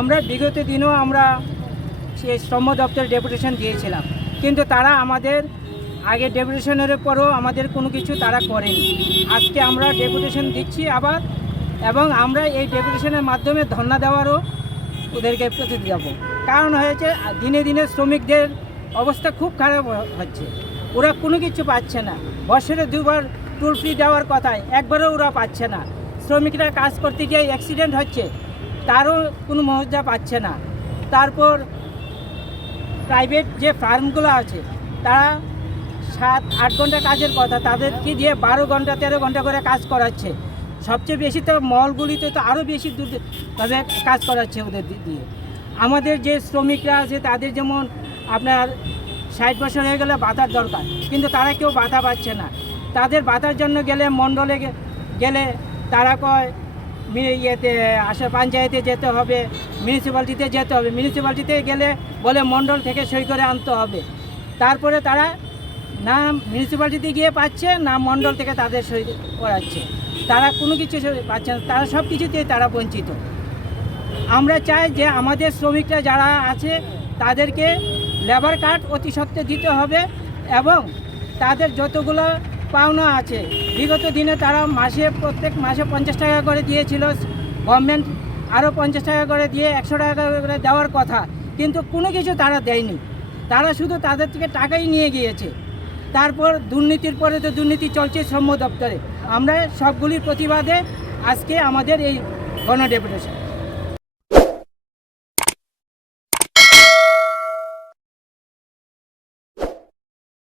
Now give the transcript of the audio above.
আমরা বিগত দিনও আমরা সেই শ্রম দপ্তরের ডেপুটেশন দিয়েছিলাম। কিন্তু তারা আমাদের আগে ডেপুটেশনের পরও আমাদের কোনো কিছু তারা করেনি। আজকে আমরা ডেপুটেশন দিচ্ছি আবার এবং আমরা এই ডেপুটেশনের মাধ্যমে ধর্ণা দেওয়ারও ওদেরকে প্রস্তুতি যাব কারণ হয়েছে, দিনে দিনে শ্রমিকদের অবস্থা খুব খারাপ হচ্ছে। ওরা কোনো কিছু পাচ্ছে না। বছরে দুবার টুল ফ্রি দেওয়ার কথায় একবারও ওরা পাচ্ছে না। শ্রমিকরা কাজ করতে গিয়ে অ্যাক্সিডেন্ট হচ্ছে, তারও কোনো মহজা পাচ্ছে না। তারপর প্রাইভেট যে ফার্মগুলো আছে, তারা সাত, আট ঘণ্টা কাজের কথা, তাদেরকে দিয়ে বারো ঘণ্টা, তেরো ঘণ্টা করে কাজ করাচ্ছে। সবচেয়ে বেশি তো মলগুলিতে তো আরও বেশি দূর তাদের কাজ করাচ্ছে ওদের দিয়ে। আমাদের যে শ্রমিকরা আছে, তাদের যেমন ষাট বছর হয়ে গেলে বাতার দরকার। কিন্তু তারা কেউ বাধা পাচ্ছে না। তাদের বাধার জন্য গেলে মণ্ডলে গেলে তারা কয় ইয়েতে, আশা পঞ্চায়েতে যেতে হবে মিউনিসিপ্যালিটিতে যেতে হবে। মিউনিসিপ্যালিটিতে গেলে বলে মণ্ডল থেকে সই করে আনতে হবে। তারপরে তারা না মিউনিসিপ্যালিটিতে গিয়ে পাচ্ছে, না মণ্ডল থেকে তাদের সই করাচ্ছে। তারা কোনো কিছু পাচ্ছে না। তারা সব কিছুতেই তারা বঞ্চিত। আমরা চাই যে আমাদের শ্রমিকরা যারা আছে, তাদেরকে লেবার কার্ড অতি সত্ত্বে দিতে হবে এবং তাদের যতগুলো পাওনা আছে, বিগত দিনে তারা মাসে, প্রত্যেক মাসে পঞ্চাশ টাকা করে দিয়েছিল। গভর্নমেন্ট আরও পঞ্চাশ টাকা করে দিয়ে একশো টাকা করে দেওয়ার কথা। কিন্তু কোনো কিছু তারা দেয়নি। তারা শুধু তাদের থেকে টাকাই নিয়ে গিয়েছে। তারপর দুর্নীতির পরে তো দুর্নীতি চলছে শ্রম দপ্তরে। আমরা সবগুলির প্রতিবাদে আজকে আমাদের এই গণডেপুটেশন।